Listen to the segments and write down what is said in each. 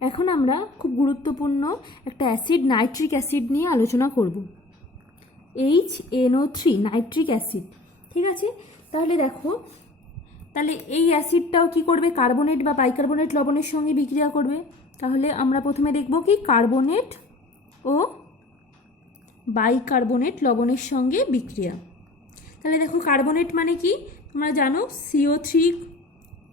এখন আমরা খুব গুরুত্বপূর্ণ একটা অ্যাসিড নাইট্রিক অ্যাসিড নিয়ে আলোচনা করব। HNO3 nitric acid. ঠিক আছে, তাহলে দেখো, তাহলে এই অ্যাসিডটাও কি করবে? কার্বনেট বা বাইকার্বনেট লবণের সঙ্গে বিক্রিয়া করবে। তাহলে আমরা প্রথমে দেখব কি কার্বনেট ও বাইকার্বনেট লবণের সঙ্গে বিক্রিয়া। তাহলে দেখো, কার্বনেট মানে কি তোমরা জানো, CO3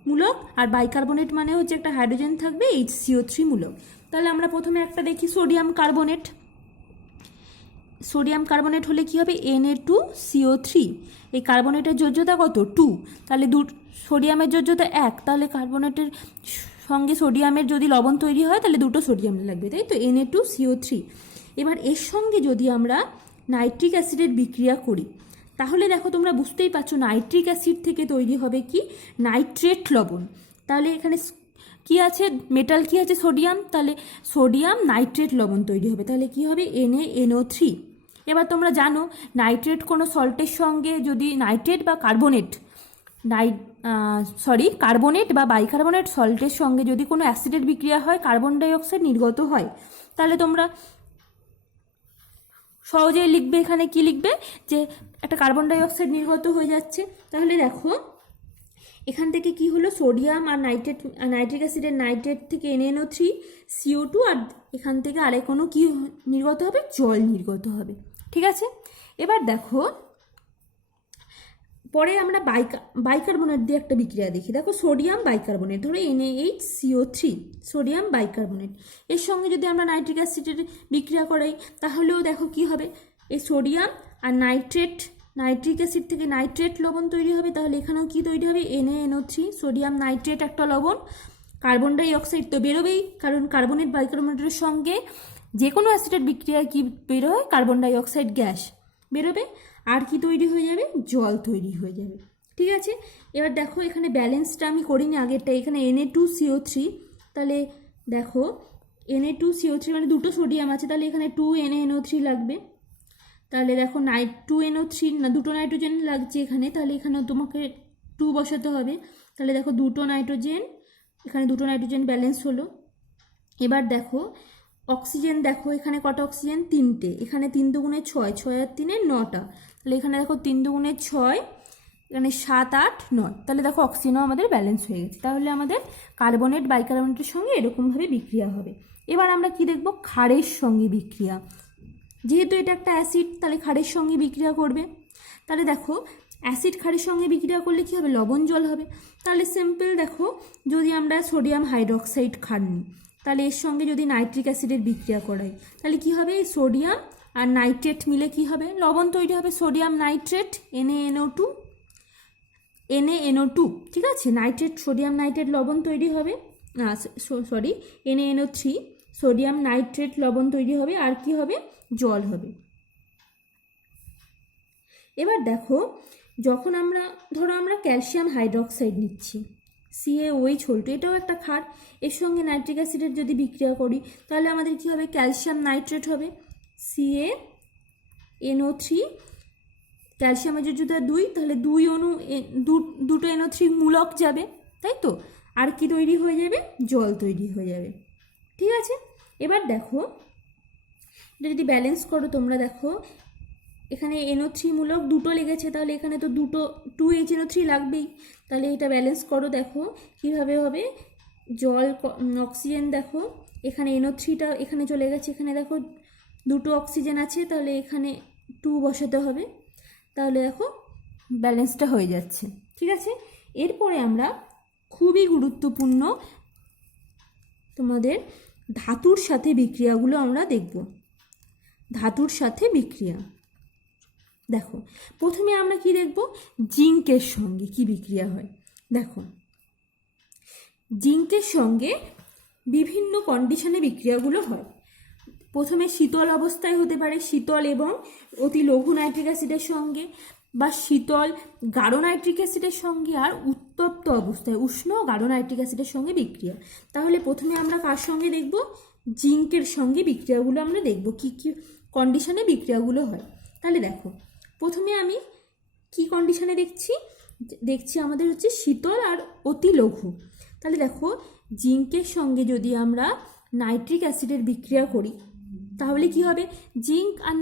মূলক, আর বাইকার্বনেট মানে হচ্ছে একটা হাইড্রোজেন থাকবে, HCO3 মূলক। তাহলে আমরা প্রথমে একটা দেখি সোডিয়াম কার্বনেট। সোডিয়াম কার্বনেট হলে কি হবে? Na2CO3। এই কার্বনেটের যোজ্যতা কত? 2। তাহলে সোডিয়ামের যোজ্যতা 1, তাহলে কার্বনেটের সঙ্গে সোডিয়ামের যদি লবণ তৈরি হয় তাহলে দুটো সোডিয়াম লাগবে, তাই তো, Na2CO3। এবার এর সঙ্গে যদি আমরা নাইট্রিক অ্যাসিডের বিক্রিয়া করি, তাহলে দেখো তোমরা বুঝতেই পারছো নাইট্রিক অ্যাসিড থেকে তৈরি হবে কি? নাইট্রেট লবণ। তাহলে এখানে কি আছে? মেটাল কি আছে? সোডিয়াম। তাহলে সোডিয়াম নাইট্রেট লবণ তৈরি হবে। তাহলে কি হবে? NaNO3। এবার তোমরা জানো নাইট্রেট কোনো সল্টের সঙ্গে যদি নাইট্রেট বা কার্বনেট কার্বনেট বা বাইকার্বনেট সল্টের সঙ্গে যদি কোনো অ্যাসিডের বিক্রিয়া হয়, কার্বন ডাইঅক্সাইড নির্গত হয়। তাহলে তোমরা সহজেই লিখবে, এখানে কি লিখবে? যে একটা কার্বন ডাইঅক্সাইড নির্গত হয়ে যাচ্ছে। তাহলে দেখো এখান থেকে কি হলো? সোডিয়াম আর নাইট্রিক অ্যাসিডের নাইট্রেট থেকে NaNO3 CO2, আর এখান থেকে আরেক কোনো কি নির্গত হবে? জল নির্গত হবে। ঠিক আছে, এবার দেখো পরে আমরা বাইকার্বনেট দিয়ে একটা বিক্রিয়া দেখি। দেখো সোডিয়াম বাইকার্বনেট, ধরো NaHCO3, সোডিয়াম বাইকার্বনেট, এর সঙ্গে যদি আমরা নাইট্রিক অ্যাসিডের বিক্রিয়া করাই, তাহলেও দেখো কি হবে? এই সোডিয়াম আর নাইট্রিক অ্যাসিড থেকে নাইট্রেট লবণ তৈরি হবে। তাহলে এখানেও কি তৈরি হবে? NaNO3, সোডিয়াম নাইট্রেট একটা লবণ। কার্বন ডাই অক্সাইড তো বেরোবেই, কারণ কার্বনেট বাইকার্বনেটের সঙ্গে যে কোনো অ্যাসিডের বিক্রিয়ায় কি বেরোয়? কার্বন ডাই অক্সাইড গ্যাস বেরোবে। আর কি তৈরি হয়ে যাবে? জল তৈরি হয়ে যাবে। ঠিক আছে, এবার দেখো এখানে ব্যালেন্সটা আমি করিনি আগেরটা। এখানে Na2CO3, তাহলে দেখো Na2CO3 মানে দুটো সোডিয়াম আছে, তাহলে এখানে 2NaNO3 লাগবে। তাহলে দেখো 2NO3 না, দুটো নাইট্রোজেন লাগছে এখানে, তাহলে এখানেও তোমাকে 2 বসাতে হবে। তাহলে দেখো দুটো নাইট্রোজেন, এখানে দুটো নাইট্রোজেন ব্যালেন্স হলো। এবার দেখো অক্সিজেন, দেখো এখানে কটা অক্সিজেন? 3টে। এখানে 3 দুগুণে 6, 6 আর 3 9টা। তাহলে এখানে দেখো 3 দুগুণে 6, এখানে 7 8 9। তাহলে দেখো অক্সিজেনও আমাদের ব্যালেন্স হয়ে গেছে। তাহলে আমাদের কার্বনেট বাইকার্বনেটের সঙ্গে এরকমভাবে বিক্রিয়া হবে। এবার আমরা কি দেখব? ক্ষারের সঙ্গে বিক্রিয়া। যেহেতু এটা একটা অ্যাসিড, তাহলে ক্ষারের সঙ্গে বিক্রিয়া করবে। তাহলে দেখো অ্যাসিড ক্ষারের সঙ্গে বিক্রিয়া করলে কি হবে? লবণ জল হবে। তাহলে সিম্পল, দেখো যদি আমরা সোডিয়াম হাইড্রক্সাইড ক্ষার নিই, তাহলে এর সঙ্গে যদি নাইট্রিক অ্যাসিডের বিক্রিয়া করাই, তাহলে কি হবে? এই সোডিয়াম আর নাইট্রেট মিলে কি হবে? লবণ তৈরি হবে, সোডিয়াম নাইট্রেট, NaNO2। ঠিক আছে, সোডিয়াম নাইট্রেট লবণ তৈরি হবে, NaNO3, সোডিয়াম নাইট্রেট লবণ তৈরি হবে, আর কি হবে? জল হবে। এবার দেখো যখন ধরো আমরা ক্যালসিয়াম হাইড্রক্সাইড নিচ্ছি, CaOH হলটু, এটাও একটা ক্ষার। এর সঙ্গে নাইট্রিক অ্যাসিডের যদি বিক্রিয়া করি, তাহলে আমাদের কি হবে? ক্যালসিয়াম নাইট্রেট হবে, CaNO3, ক্যালসিয়ামের যোজ্যতা 2, তাহলে দুটো NO3 মূলক যাবে, তাই তো। আর কি তৈরি হয়ে যাবে? জল তৈরি হয়ে যাবে। ঠিক আছে, এবার দেখো এটা যদি ব্যালেন্স করো, তোমরা দেখো এখানে NO3 মূলক দুটো লেগেছে, তাহলে এখানে তো 2HNO3 লাগবেই। তাহলে এটা ব্যালেন্স করো, দেখো কিভাবে হবে? জল, অক্সিজেন, দেখো এখানে NO3টা এখানে চলে গেছে, এখানে দেখো দুটো অক্সিজেন আছে, তাহলে এখানে 2 বসাতে হবে। তাহলে দেখো ব্যালেন্সটা হয়ে যাচ্ছে। ঠিক আছে, এরপরে আমরা খুবই গুরুত্বপূর্ণ তোমাদের ধাতুর সাথে বিক্রিয়াগুলো আমরা দেখব। ধাতুর সাথে বিক্রিয়া, দেখো প্রথমে আমরা কি দেখব? জিঙ্কের সঙ্গে কি বিক্রিয়া হয়। দেখো জিঙ্কের সঙ্গে বিভিন্ন কন্ডিশনে বিক্রিয়াগুলো হয়। প্রথমে শীতল অবস্থায় হতে পারে, শীতল এবং অতি লঘু নাইট্রিক অ্যাসিডের সঙ্গে, বা শীতল গাঢ় নাইট্রিক অ্যাসিডের সঙ্গে, আর উত্তপ্ত অবস্থায় উষ্ণ গাঢ় নাইট্রিক অ্যাসিডের সঙ্গে বিক্রিয়া। তাহলে প্রথমে আমরা কার সঙ্গে দেখব? জিঙ্কের সঙ্গে বিক্রিয়াগুলো আমরা দেখব, কি কি কন্ডিশনে বিক্রিয়াগুলো হয়। তাহলে দেখো প্রথমে আমি কি কন্ডিশনে দেখছি আমাদের হচ্ছে শীতল আর অতি লঘু। তাহলে দেখো জিঙ্কের সঙ্গে যদি আমরা নাইট্রিক অ্যাসিডের বিক্রিয়া করি, তাহলে কি হবে, জিঙ্ক আর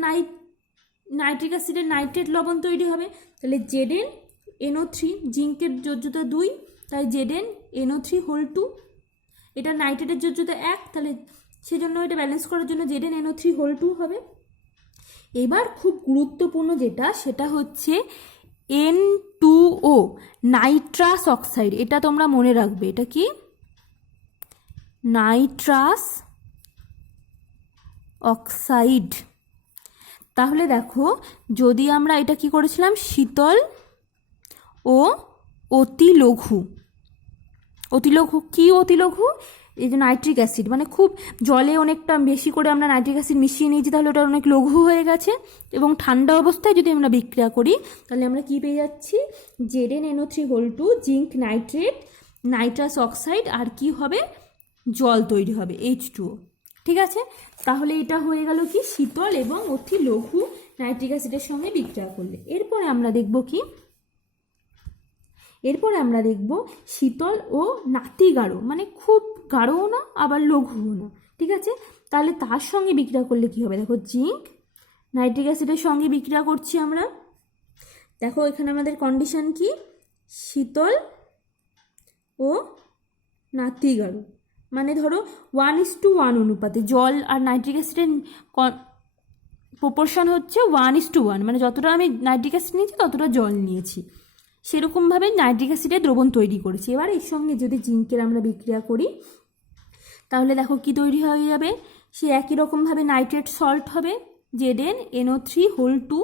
নাইট্রিক অ্যাসিডের নাইট্রেট লবণ তৈরি হবে। তাহলে ZnNO3, জিঙ্কের যোজ্যতা 2, তাই ZnNO3 2, এটা নাইট্রেটের যোজ্যতা 1, তাহলে সেজন্য এটা ব্যালেন্স করার জন্য ZnNO3 2 হবে। এবার খুব গুরুত্বপূর্ণ যেটা, সেটা হচ্ছে N2O, নাইট্রাস অক্সাইড। এটা তোমরা মনে রাখবে, এটা কি, নাইট্রাস অক্সাইড। তাহলে দেখো, যদি আমরা এটা কি করেছিলাম, শীতল ও অতিলঘু, কি অতিলঘু, এই যে নাইট্রিক অ্যাসিড, মানে খুব জলে অনেকটা বেশি করে আমরা নাইট্রিক অ্যাসিড মিশিয়ে নিয়েছি, তাহলে ওটা অনেক লঘু হয়ে গেছে। এবং ঠান্ডা অবস্থায় যদি আমরা বিক্রিয়া করি, তাহলে আমরা কি পেয়ে যাচ্ছি, ZnNO3 2, zinc nitrate, nitrous oxide, আর কি হবে, জল তৈরি হবে, H2O। ঠিক আছে, তাহলে এটা হয়ে গেল কি, শীতল এবং অতি লঘু নাইট্রিক অ্যাসিডের সঙ্গে বিক্রিয়া করলে। এরপরে আমরা দেখব কি, এরপরে আমরা দেখব শীতল ও নাতি গাঢ়, মানে খুব গাঢ়ও না আবার লঘুও না। ঠিক আছে, তাহলে তার সঙ্গে বিক্রিয়া করলে কি হবে, দেখো জিঙ্ক নাইট্রিক অ্যাসিডের সঙ্গে বিক্রিয়া করছি আমরা। দেখো এখানে আমাদের কন্ডিশন কি, শীতল ও নাতি গাঢ়, মানে ধরো 1:1 অনুপাতে জল আর নাইট্রিক অ্যাসিডের প্রপোর্শন হচ্ছে 1:1, মানে যতটা আমি নাইট্রিক অ্যাসিড নিয়েছি ততটা জল নিয়েছি, সেরকমভাবে নাইট্রিক অ্যাসিডের দ্রবণ তৈরি করেছি। এবার এর সঙ্গে যদি জিঙ্কের আমরা বিক্রিয়া করি, তাহলে দেখো কি তৈরি হয়ে যাবে, সে একই রকমভাবে নাইট্রেট সল্ট হবে, ZnNO3 2।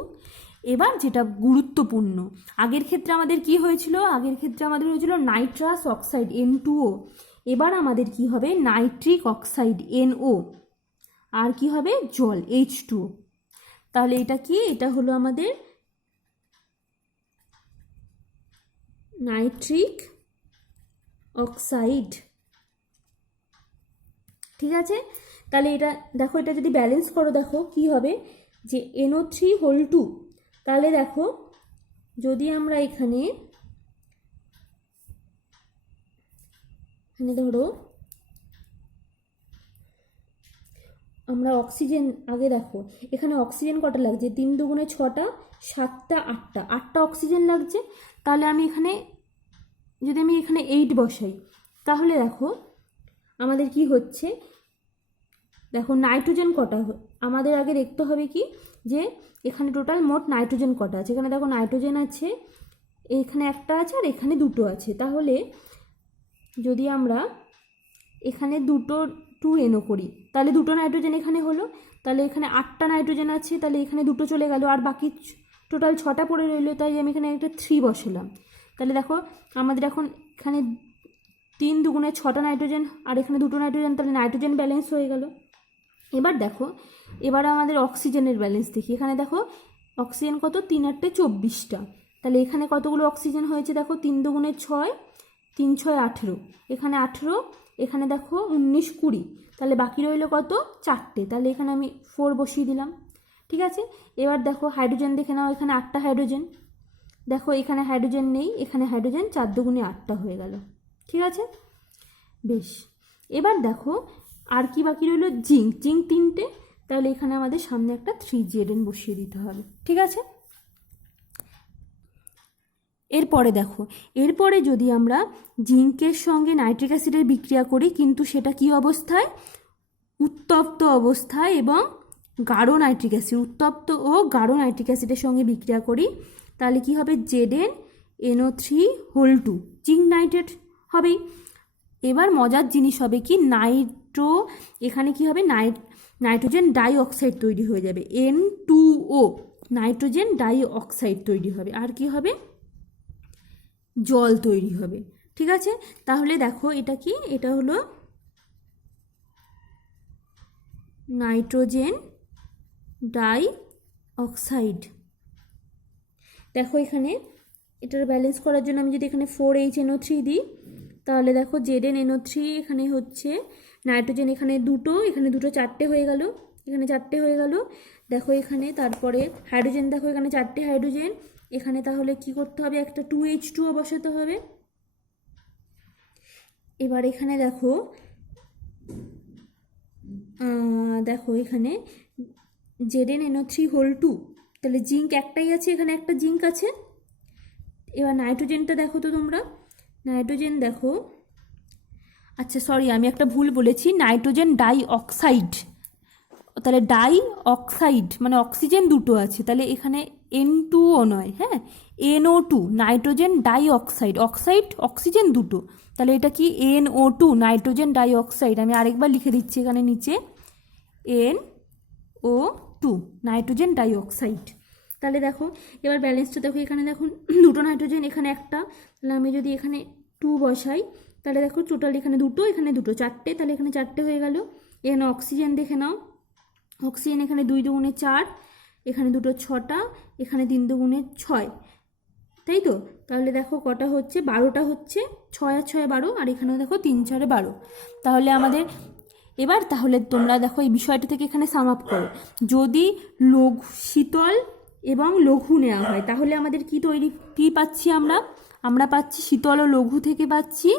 এবার যেটা গুরুত্বপূর্ণ, আগের ক্ষেত্রে আমাদের কি হয়েছিল, আগের ক্ষেত্রে আমাদের হয়েছিল নাইট্রাস অক্সাইড N2O, এবার আমাদের কি হবে, নাইট্রিক অক্সাইড NO, আর কি হবে, জল H2O। তাহলে এটা কি, এটা হলো আমাদের নাইট্রিক অক্সাইড। ঠিক আছে, তাহলে এটা দেখো, এটা যদি ব্যালেন্স করো, দেখো কি হবে, যে NO3 2, তাহলে দেখো যদি আমরা এখানে ধরো আমরা অক্সিজেন, আগে দেখো এখানে অক্সিজেন কটা লাগছে, 3 দুগুণে 6টা, 7টা 8টা, 8টা অক্সিজেন লাগছে। তাহলে আমি এখানে যদি আমি এখানে 8 বসাই, তাহলে দেখো আমাদের কি হচ্ছে, দেখো নাইট্রোজেন কটা, আমাদের আগে দেখতে হবে কি, যে এখানে টোটাল মোট নাইট্রোজেন কটা আছে। এখানে দেখো নাইট্রোজেন আছে, এখানে একটা আছে আর এখানে দুটো আছে। তাহলে যদি আমরা এখানে 2NO করি, তাহলে 2টো নাইট্রোজেন এখানে হলো, তাহলে এখানে 8টা নাইট্রোজেন আছে, তাহলে এখানে 2টো চলে গেল, আর বাকি টোটাল 6টা পড়ে রইলো, তাই আমি এখানে একটা 3 বসালাম। তাহলে দেখো আমাদের এখন এখানে 3 দুগুণে 6টা নাইট্রোজেন, আর এখানে 2টো নাইট্রোজেন, তাহলে নাইট্রোজেন ব্যালেন্স হয়ে গেল। এবার দেখো, এবার আমাদের অক্সিজেনের ব্যালেন্স দেখি, এখানে দেখো অক্সিজেন কত, 3 8 24টা, তাহলে এখানে কতগুলো অক্সিজেন হয়েছে, দেখো 3 দুগুণে 6, 3 6 18, এখানে 18, এখানে দেখো 19 20, তাহলে বাকি রইল কত, 4টে, তাহলে এখানে আমি 4 বসিয়ে দিলাম। ঠিক আছে, এবার দেখো হাইড্রোজেন দেখে নাও, এখানে 8টা হাইড্রোজেন, দেখো এখানে হাইড্রোজেন নেই, এখানে হাইড্রোজেন 4 দুগুণে 8টা হয়ে গেল। ঠিক আছে, বেশ। এবার দেখো আর কি বাকি রইল, জিঙ্ক 3টে, তাহলে এখানে আমাদের সামনে একটা 3Zn বসিয়ে দিতে হবে। ঠিক আছে, এরপরে দেখো, এরপরে যদি আমরা জিঙ্কের সঙ্গে নাইট্রিক অ্যাসিডের বিক্রিয়া করি, কিন্তু সেটা কি অবস্থায়, উত্তপ্ত অবস্থায়, এবং গাঢ় নাইট্রিক অ্যাসিড, উত্তপ্ত ও গাঢ় নাইট্রিক অ্যাসিডের সঙ্গে বিক্রিয়া করি, তাহলে কি হবে, ZnNO3 2, জিঙ্ক নাইট্রেট হবেই। এবার মজার জিনিস হবে কি, এখানে কি হবে, নাইট্রোজেন ডাই অক্সাইড তৈরি হয়ে যাবে, N2O, নাইট্রোজেন ডাই অক্সাইড তৈরি হবে, আর কি হবে, জল তৈরি হবে। ঠিক আছে, তাহলে দেখো এটা কি, এটা হলো নাইট্রোজেন ডাই অক্সাইড। দেখো এখানে এটার ব্যালেন্স করার জন্য আমি যদি এখানে 4HNO3 দিই, তাহলে দেখো ZnNO3 এখানে হচ্ছে নাইট্রোজেন, এখানে 2টো, এখানে 2টো 4টে হয়ে গেল, এখানে 4টে হয়ে গেল। দেখো এখানে তারপরে হাইড্রোজেন, দেখো এখানে 4টে হাইড্রোজেন, এখানে তাহলে কি করতে হবে, একটা 2H2O বসাতে হবে। এবার এখানে দেখো দেখো এখানে ZnNO3 তাহলে জিঙ্ক একটাই আছে, এখানে একটা জিঙ্ক আছে। এবার নাইট্রোজেনটা দেখো তো তোমরা, নাইট্রোজেন দেখো, আচ্ছা সরি আমি একটা ভুল বলেছি, নাইট্রোজেন ডাই অক্সাইড, তাহলে ডাই অক্সাইড মানে অক্সিজেন দুটো আছে, তাহলে এখানে N2O নয়, হ্যাঁ NO2, nitrogen die oxide, oxide oxygen দুটো, তাহলে এটা কি NO2 নাইট্রোজেন ডাই অক্সাইড। আমি আরেকবার লিখে দিচ্ছি এখানে নিচে NO2 নাইট্রোজেন ডাই অক্সাইড। তাহলে দেখো এবার ব্যালেন্সটা দেখো, এখানে দেখো দুটো নাইট্রোজেন, এখানে একটা, তাহলে আমি যদি এখানে 2 বসাই তাহলে দেখো টোটাল এখানে দুটো, এখানে দুটো, চারটে, তাহলে এখানে চারটে হয়ে গেল। এখানে অক্সিজেন দেখে নাও, অক্সিজেন এখানে 2 দুগুণে 4, এখানে দুটো 6টা, এখানে 3 দুগুণে 6, তাই তো? তাহলে দেখো কটা হচ্ছে, 12টা হচ্ছে, 6 আর 6 12, আর এখানেও দেখো 3 4 12। তাহলে আমাদের এবার তাহলে তোমরা দেখো এই বিষয়টা থেকে এখানে সাম আপ করো, যদি লঘু শীতল এবং লঘু নেওয়া হয় তাহলে আমাদের কি তৈরি, কি পাচ্ছি আমরা পাচ্ছি শীতল ও লঘু থেকে পাচ্ছি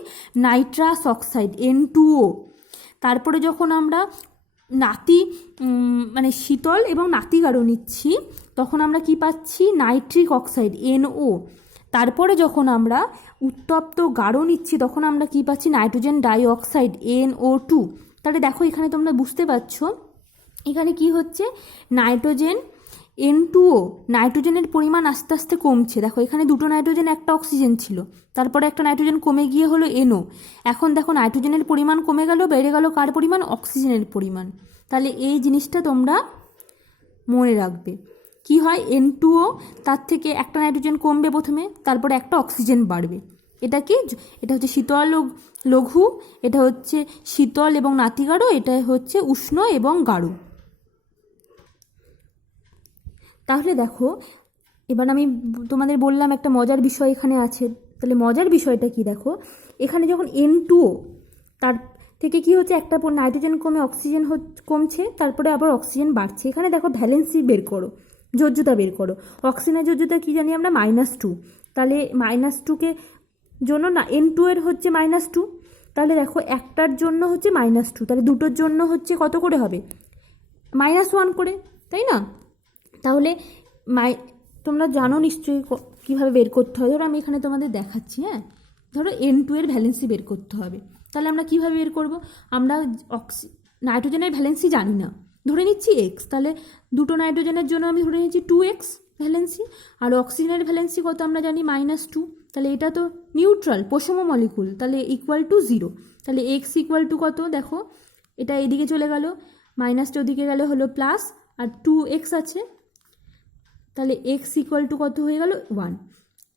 নাইট্রাস অক্সাইড N2O। তারপরে যখন আমরা মানে শীতল এবং নাতি গাঢ় নিচ্ছি তখন আমরা কি পাচ্ছি নাইট্রিক অক্সাইড NO। তারপরে যখন আমরা উত্তপ্ত গাঢ় নিচ্ছি তখন আমরা কি পাচ্ছি নাইট্রোজেন ডাই অক্সাইড NO2। তাহলে দেখো এখানে তোমরা বুঝতে পারছো এখানে কি হচ্ছে, নাইট্রোজেন N2O, নাইট্রোজেনের পরিমাণ আস্তে আস্তে কমছে। দেখো এখানে দুটো নাইট্রোজেন একটা অক্সিজেন ছিল, তারপরে একটা নাইট্রোজেন কমে গিয়ে হলো NO। এখন দেখো নাইট্রোজেনের পরিমাণ কমে গেল, বেড়ে গেল কার পরিমাণ, অক্সিজেনের পরিমাণ। তাহলে এই জিনিসটা তোমরা মনে রাখবে, কি হয় N2O, তার থেকে একটা নাইট্রোজেন কমবে প্রথমে, তারপরে একটা অক্সিজেন বাড়বে। এটা কি, এটা হচ্ছে শীতল লঘু, এটা হচ্ছে শীতল এবং নাতি গাঢ়, এটা হচ্ছে উষ্ণ এবং গাঢ়। তাহলে দেখো এবার আমি তোমাদের বললাম একটা মজার বিষয় এখানে আছে, তাহলে মজার বিষয়টা কি দেখো, এখানে যখন N2O তার থেকে কি হচ্ছে, একটা নাইট্রোজেন কমে অক্সিজেন কমছে, তারপরে আবার অক্সিজেন বাড়ছে। এখানে দেখো ভ্যালেন্সি বের করো, যোজ্যতা বের করো, অক্সিজেনের যোজ্যতা কি জানি আমরা -2, তাহলে -2 জন্য না N2 এর হচ্ছে -2, তাহলে দেখো একটার জন্য হচ্ছে -2, তাহলে দুটোর জন্য হচ্ছে কত করে হবে, -1 করে, তাই না? তাহলে তোমরা জানো নিশ্চয়ই কীভাবে বের করতে হবে। ধরো আমি এখানে তোমাদের দেখাচ্ছি, হ্যাঁ ধরো N2 এর ভ্যালেন্সি বের করতে হবে, তাহলে আমরা কীভাবে বের করব, আমরা নাইট্রোজেনের ভ্যালেন্সি জানি না, ধরে নিচ্ছি x, তাহলে দুটো নাইট্রোজেনের জন্য আমি ধরে নিচ্ছি 2x ভ্যালেন্সি, আর অক্সিজেনের ভ্যালেন্সি কত আমরা জানি -2, তাহলে এটা তো নিউট্রাল প্রশম মলিকুল, তাহলে =0, তাহলে x = কত, দেখো এটা এদিকে চলে গেল, মাইনাসটা ওদিকে গেলে হলো প্লাস, আর 2x আছে, তাহলে x = কত হয়ে গেল 1।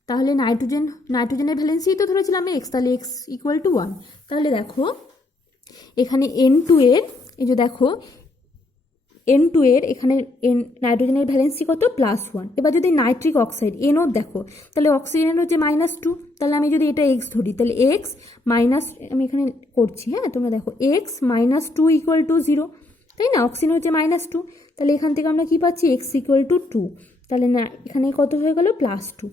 তাহলে নাইট্রোজেনের ভ্যালেন্সি তো ধরেছিলাম x, তাহলে x = 1। তাহলে দেখো এখানে N2 এর, এই যে দেখো N2 এর এখানে নাইট্রোজেনের ভ্যালেন্সি কত, +1। এবার যদি নাইট্রিক অক্সাইড NO দেখো, তাহলে অক্সিজেনের হচ্ছে -2, তাহলে আমি যদি এটা x ধরি তাহলে x মাইনাস, আমি এখানে করছি, হ্যাঁ তোমরা দেখো x -2 = 0, তাই না? অক্সিজেন হচ্ছে -2, তাহলে এখান থেকে আমরা কি পাচ্ছি, x = 2, তাহলে না এখানে কত হয়ে গেল, +2।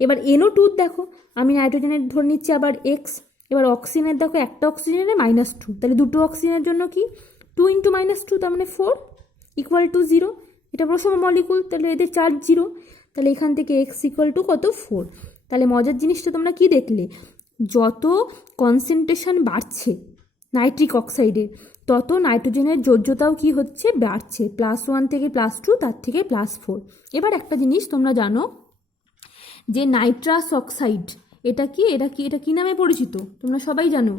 এবার NO2 দেখো, আমি নাইট্রোজেনের ধরে নিচ্ছি আবার x, এবার অক্সিজেনের দেখো একটা অক্সিজেনের -2, তাহলে দুটো অক্সিজেনের জন্য কি 2 × -2 তার মানে 4 = 0, এটা প্রশম মলিকুল, তাহলে এদের চার্জ 0, তাহলে এখান থেকে x = কত, 4। তাহলে মজার জিনিসটা তোমরা কি দেখলে, যত কনসেন্ট্রেশন বাড়ছে নাইট্রিক অক্সাইডের তত নাইট্রোজেনের যোজ্যতাও কি হচ্ছে, বাড়ছে, +1 থেকে +2, তার থেকে +4। এবার একটা জিনিস তোমরা জানো যে নাইট্রাস অক্সাইড এটা কি নামে পরিচিত, তোমরা সবাই জানো,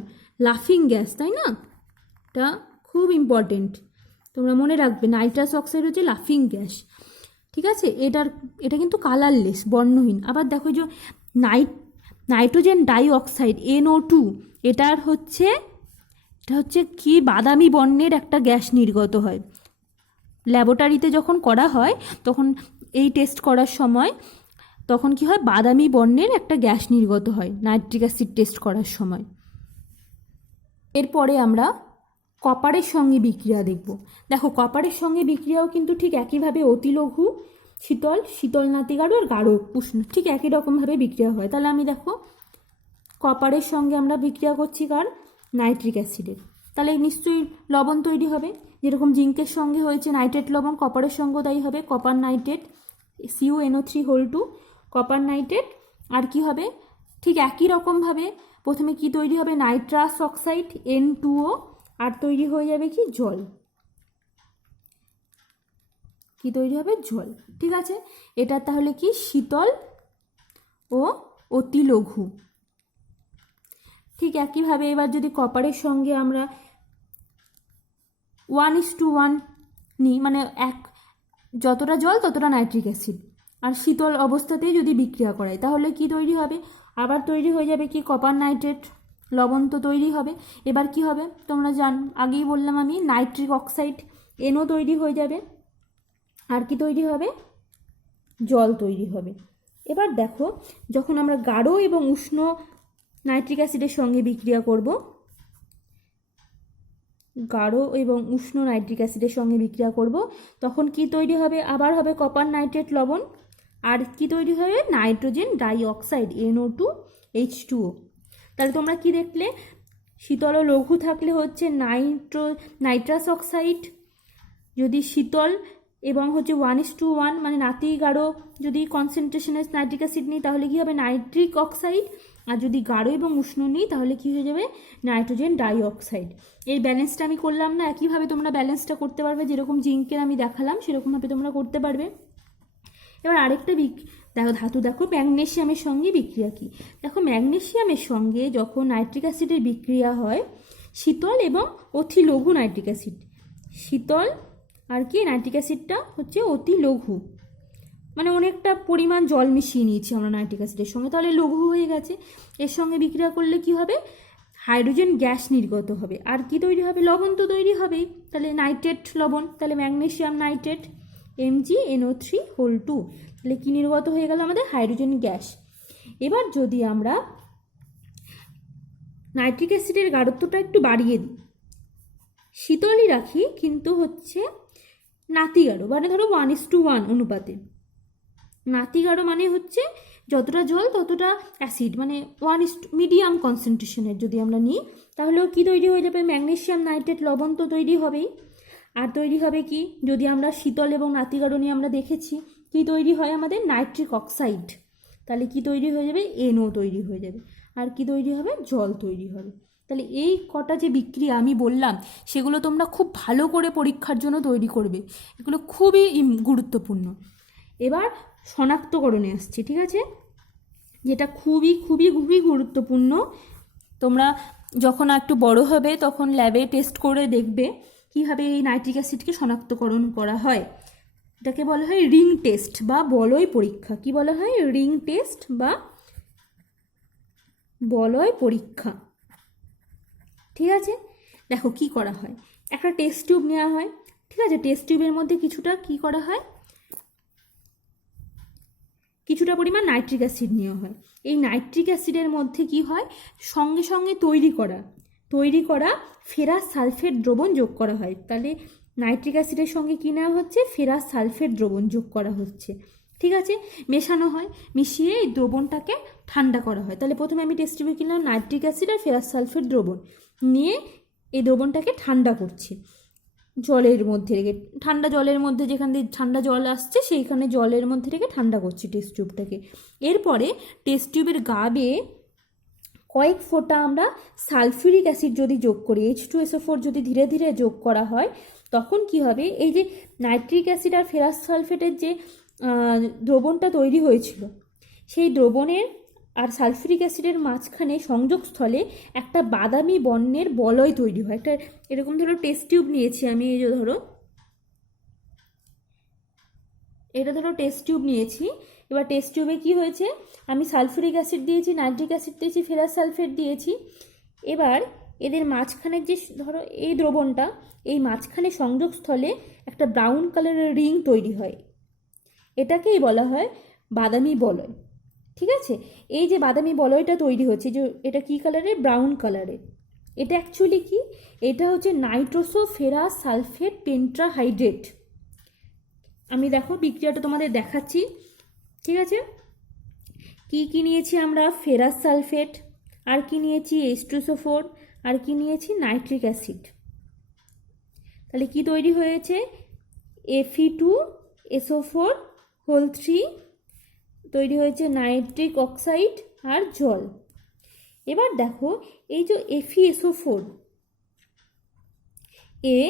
লাফিং গ্যাস, তাই না? এটা খুব ইম্পর্টেন্ট, তোমরা মনে রাখবে নাইট্রাস অক্সাইড হচ্ছে লাফিং গ্যাস, ঠিক আছে? এটা কিন্তু কালারলেস, বর্ণহীন। আবার দেখো যে নাইট্রোজেন ডাই অক্সাইড NO2, এটা হচ্ছে কি বাদামি বর্ণের একটা গ্যাস নির্গত হয়। ল্যাবরেটরিতে যখন করা হয় তখন এই টেস্ট করার সময় তখন কি হয়, বাদামি বর্ণের একটা গ্যাস নির্গত হয় নাইট্রিক অ্যাসিড টেস্ট করার সময়। এরপরে আমরা কপারের সঙ্গে বিক্রিয়া দেখব। দেখো কপারের সঙ্গে বিক্রিয়াও কিন্তু ঠিক একইভাবে অতিলঘু, শীতল নাতি গাঢ় আর গাঢ় উষ্ণ ঠিক একই রকমভাবে বিক্রিয়া হয়। তাহলে আমি দেখো কপারের সঙ্গে আমরা বিক্রিয়া করছি কার, নাইট্রিক অ্যাসিডের, তাহলে নিশ্চয়ই লবণ তৈরি হবে। যেরকম জিঙ্কের সঙ্গে হয়েছে নাইট্রেট লবণ, কপারের সঙ্গেও তাই হবে, copper nitrate CuNO3 copper nitrate. আর কি হবে, ঠিক একই রকমভাবে প্রথমে কি তৈরি হবে, নাইট্রাস অক্সাইড N2O, আর তৈরি হয়ে যাবে কি, জল। কি তৈরি হবে, জল। ঠিক আছে, এটা তাহলে কি, শীতল ও অতি লঘু। ঠিক একইভাবে এবার যদি কপারের সঙ্গে আমরা 1:1 নিই, মানে যতটা জল ততটা নাইট্রিক অ্যাসিড, আর শীতল অবস্থাতেই যদি বিক্রিয়া করাই, তাহলে কি তৈরি হবে, আবার তৈরি হয়ে যাবে কি, কপার নাইট্রেট লবণ তো তৈরি হবে। এবার কি হবে, তোমরা আগেই বললাম আমি, নাইট্রিক অক্সাইড NO তৈরি হয়ে যাবে, আর কি তৈরি হবে, জল তৈরি হবে। এবার দেখো, যখন আমরা গাঢ় এবং উষ্ণ নাইট্রিক অ্যাসিডের সঙ্গে বিক্রিয়া করব, গাঢ় এবং উষ্ণ নাইট্রিক অ্যাসিডের সঙ্গে বিক্রিয়া করব, তখন কি তৈরি হবে, আবার হবে কপার নাইট্রেট লবণ, আর কি তৈরি হবে, নাইট্রোজেন ডাই অক্সাইড NO2H2O। তাহলে তোমরা কি দেখলে, শীতল ও লঘু থাকলে হচ্ছে নাইট্রাস অক্সাইড, যদি শীতল এবং হচ্ছে 1:1 মানে নাতি গাঢ় যদি কনসেন্ট্রেশনের নাইট্রিক অ্যাসিড নিই, তাহলে কি হবে, নাইট্রিক অক্সাইড, আর যদি গাঢ় এবং উষ্ণ নিই তাহলে কি হয়ে যাবে, নাইট্রোজেন ডাই অক্সাইড। এই ব্যালেন্সটা আমি করলাম না, একইভাবে তোমরা ব্যালেন্সটা করতে পারবে, যেরকম জিঙ্কের আমি দেখালাম সেরকমভাবে তোমরা করতে পারবে। এবার আরেকটা ধাতু দেখো, ম্যাগনেসিয়ামের সঙ্গে বিক্রিয়া কি। দেখো, ম্যাগনেসিয়ামের সঙ্গে যখন নাইট্রিক অ্যাসিডের বিক্রিয়া হয়, শীতল এবং অতি লঘু নাইট্রিক অ্যাসিড, শীতল আর কি নাইট্রিক অ্যাসিডটা হচ্ছে অতি লঘু, মানে অনেকটা পরিমাণ জল মিশিয়ে নিয়েছি আমরা নাইট্রিক অ্যাসিডের সঙ্গে, তাহলে লঘু হয়ে গেছে। এর সঙ্গে বিক্রিয়া করলে কি হবে, হাইড্রোজেন গ্যাস নির্গত হবে, আর কি তৈরি হবে, লবণ তো তৈরি হবেই, তাহলে নাইট্রেট লবণ, তাহলে ম্যাগনেসিয়াম নাইট্রেট MgNO3 তাহলে কি নির্গত হয়ে গেল, আমাদের হাইড্রোজেন গ্যাস। এবার যদি আমরা নাইট্রিক অ্যাসিডের গাঢ়ত্বটা একটু বাড়িয়ে দিই, শীতলই রাখি কিন্তু হচ্ছে নাতি গাঢ়, মানে ধরো 1:1 অনুপাতে। নাতি গাঢ় মানে হচ্ছে যতটা জল ততটা অ্যাসিড, মানে মিডিয়াম কনসেন্ট্রেশনের যদি আমরা নিই, তাহলেও কি তৈরি হয়ে যাবে, ম্যাগনেসিয়াম নাইট্রেট লবণ তো তৈরি হবেই, আর তৈরি হবে কি, যদি আমরা শীতল এবং নাতি গাঢ় নিয়ে আমরা দেখেছি কি তৈরি হয়, আমাদের নাইট্রিক অক্সাইড, তাহলে কি তৈরি হয়ে যাবে, NO তৈরি হয়ে যাবে, আর কি তৈরি হবে, জল তৈরি হবে। তাহলে এই কটা যে বিক্রিয়া আমি বললাম, সেগুলো তোমরা খুব ভালো করে পরীক্ষার জন্য তৈরি করবে, এগুলো খুবই গুরুত্বপূর্ণ। এবার শনাক্তকরণে আসছে, ঠিক আছে, যেটা খুবই খুবই খুবই গুরুত্বপূর্ণ। তোমরা যখন একটু বড় হবে তখন ল্যাবে টেস্ট করে দেখবে কীভাবে এই নাইট্রিক অ্যাসিডকে শনাক্তকরণ করা হয়। এটাকে বলা হয় রিং টেস্ট বা বলয় পরীক্ষা। কি বলা হয়, রিং টেস্ট বা বলয় পরীক্ষা। ঠিক আছে, দেখো কি করা হয়, একটা টেস্ট টিউব নেওয়া হয়, ঠিক আছে, টেস্ট টিউবের মধ্যে কিছুটা কি করা হয়, কিছুটা পরিমাণ নাইট্রিক অ্যাসিড নেওয়া হয়। এই নাইট্রিক অ্যাসিডের মধ্যে কি হয়, সঙ্গে সঙ্গে তৈরি করা ফেরাস সালফেট দ্রবণ যোগ করা হয়। তাহলে নাইট্রিক অ্যাসিডের সঙ্গে কী নেওয়া হচ্ছে, ফেরাস সালফেট দ্রবণ যোগ করা হচ্ছে, ঠিক আছে, মেশানো হয়, মিশিয়ে এই দ্রবণটাকে ঠান্ডা করা হয়। তাহলে প্রথমে আমি টেস্ট টিউবে কিনলাম নাইট্রিক অ্যাসিড আর ফেরাস সালফেট দ্রবণ, নিয়ে এই দ্রবণটাকে ঠান্ডা করছি জলের মধ্যে রেখে, ঠান্ডা জলের মধ্যে, যেখান দিয়ে ঠান্ডা জল আসছে সেইখানে জলের মধ্যে রেখে ঠান্ডা করছি টেস্ট টিউবটাকে। এরপরে টেস্ট টিউবের গা বেয়ে কয়েক ফোঁটা আমরা সালফিউরিক অ্যাসিড যদি যোগ করি, H2SO4 যদি ধীরে ধীরে যোগ করা হয়, তখন কি হবে, এই যে নাইট্রিক অ্যাসিড আর ফেরাস সালফেটের যে দ্রবণটা তৈরি হয়েছিল, সেই দ্রবণের আর সালফিউরিক অ্যাসিডের মাঝখানে সংযোগস্থলে একটা বাদামি বর্ণের বলয় তৈরি হয়। একটা এরকম ধরো টেস্ট টিউব নিয়েছি আমি, এই যে ধরো এটা ধরো টেস্ট টিউব নিয়েছি। এবার টেস্ট টিউবে কি হয়েছে, আমি সালফিউরিক অ্যাসিড দিয়েছি, নাইট্রিক অ্যাসিড দিয়েছি, ফেরাস সালফেট দিয়েছি। এবার এদের মাঝখানে যে ধরো এই দ্রবণটা, এই মাঝখানে সংযোগস্থলে একটা ব্রাউন কালারের রিং তৈরি হয়, এটাকেই বলা হয় বাদামি বলয়। ঠিক আছে, এই যে বাদামি বলয়টা তৈরি হচ্ছে, যে এটা কি কালারের, ব্রাউন কালারের, এটা অ্যাকচুয়ালি কি, এটা হচ্ছে নাইট্রোসো ফেরাস সালফেট পেন্ট্রাহাইড্রেট। আমি দেখো বিক্রিয়াটা তোমাদের দেখাচ্ছি, ঠিক আছে, কি কি নিয়েছি আমরা, ফেরাস সালফেট, আর কি নিয়েছি H2SO4, আর কি নিয়েছি নাইট্রিক অ্যাসিড। তাহলে কি তৈরি হয়েছে, Fe2SO4 তৈরি হয়েছে নাইট্রিক অক্সাইড আর জল। এবার দেখো এই যে FeSO4 এ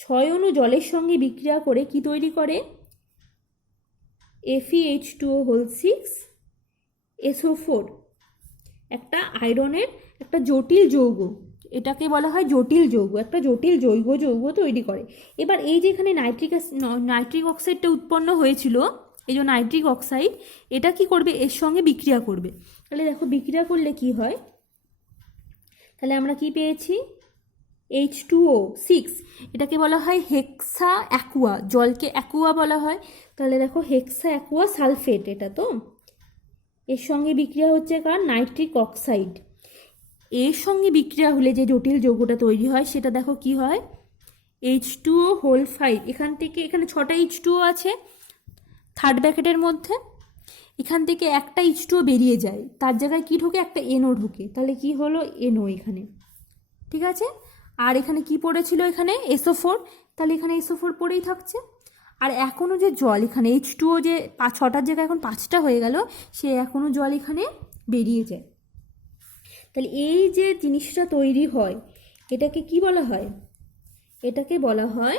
6 অণু জলের সঙ্গে বিক্রিয়া করে কি তৈরি করে, FeH2O6SO4, একটা আয়রনের একটা জটিল যৌগ, এটাকে বলা হয় জটিল যৌগ, একটা জটিল যৌগ তৈরি করে। এবার এই যে এখানে নাইট্রিক অক্সাইডটা উৎপন্ন হয়েছিল, এই যে নাইট্রিক অক্সাইড, এটা কি করবে, এর সঙ্গে বিক্রিয়া করবে। তাহলে দেখো বিক্রিয়া করলে কি হয়, তাহলে আমরা কি পেয়েছি, H2O6, এটাকে বলা হয় হেক্সা অ্যাকুয়া, জলকে অ্যাকুয়া বলা হয়। তাহলে দেখো হেক্সা অ্যাকুয়া সালফেট, এটা তো এর সঙ্গে বিক্রিয়া হচ্ছে কার, নাইট্রিক অক্সাইড। এর সঙ্গে বিক্রিয়া হলে যে জটিল যৌগটা তৈরি হয় সেটা দেখো কি হয়, H2O5, এখান থেকে এখানে 6টা H2O আছে থার্ড ব্র্যাকেটের মধ্যে, এখান থেকে একটা H2O বেরিয়ে যায়, তার জায়গায় কি ঢোকে, একটা NO ঢোকে, তাহলে কি হলো, NO এখানে, ঠিক আছে। আর এখানে কি পড়েছিল, এখানে SO4, তাহলে এখানে SO4 পড়েই থাকছে। আর এখনও যে জল এখানে H2O যে 6টার জায়গায় এখন 5টা হয়ে গেল, সে এখনও জল এখানে বেরিয়ে যায়। তাহলে এই যে জিনিসটা তৈরি হয় এটাকে কি বলা হয়, এটাকে বলা হয়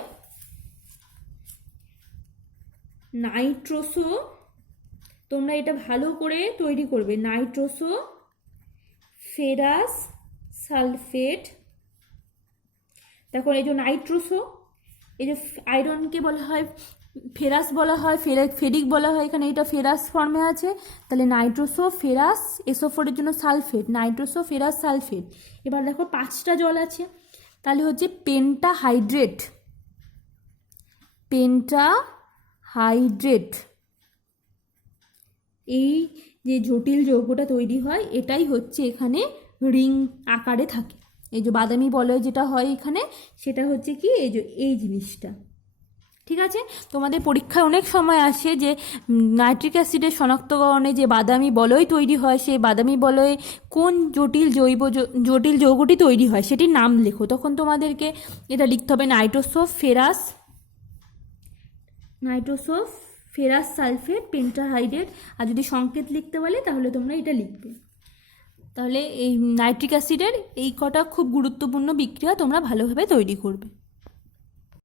নাইট্রোসো, তোমরা এটা ভালো করে তৈরি করবে, নাইট্রোসো ফেরাস সালফেট। দেখো এই যে নাইট্রোসো, এই যে আয়রনকে বলা হয় ফেরাস বলা হয়, ফেরিক বলা হয়, এখানে এটা ফেরাস ফর্মে আছে, তাহলে নাইট্রোসো ফেরাস SO4 এর জন্য সালফেট, নাইট্রোসো ফেরাস সালফেট। এবার দেখো 5টা জল আছে, তাহলে হচ্ছে পেন্টাহাইড্রেট, এই যে জটিল যৌগটা তৈরি হয় এটাই হচ্ছে এখানে রিং আকারে থাকে। এই যে বাদামি বলয় যেটা হয় এখানে, সেটা হচ্ছে কি এই যে এই জিনিসটা, ঠিক আছে। তোমাদের পরীক্ষায় অনেক সময় আসে যে নাইট্রিক অ্যাসিডের শনাক্তকরণে যে বাদামি বলয় তৈরি হয়, সেই বাদামি বলয়ে কোন জটিল যৌগটি তৈরি হয় সেটির নাম লেখো, তখন তোমাদেরকে এটা লিখতে হবে নাইট্রোসো ফেরাস সালফেট পেন্টাহাইড্রেট। আর যদি সংকেত লিখতে বলে তাহলে তোমরা এটা লিখবে। তাহলে এই নাইট্রিক অ্যাসিডের এই কটা খুব গুরুত্বপূর্ণ বিক্রিয়া তোমরা ভালোভাবে তৈরি করবে।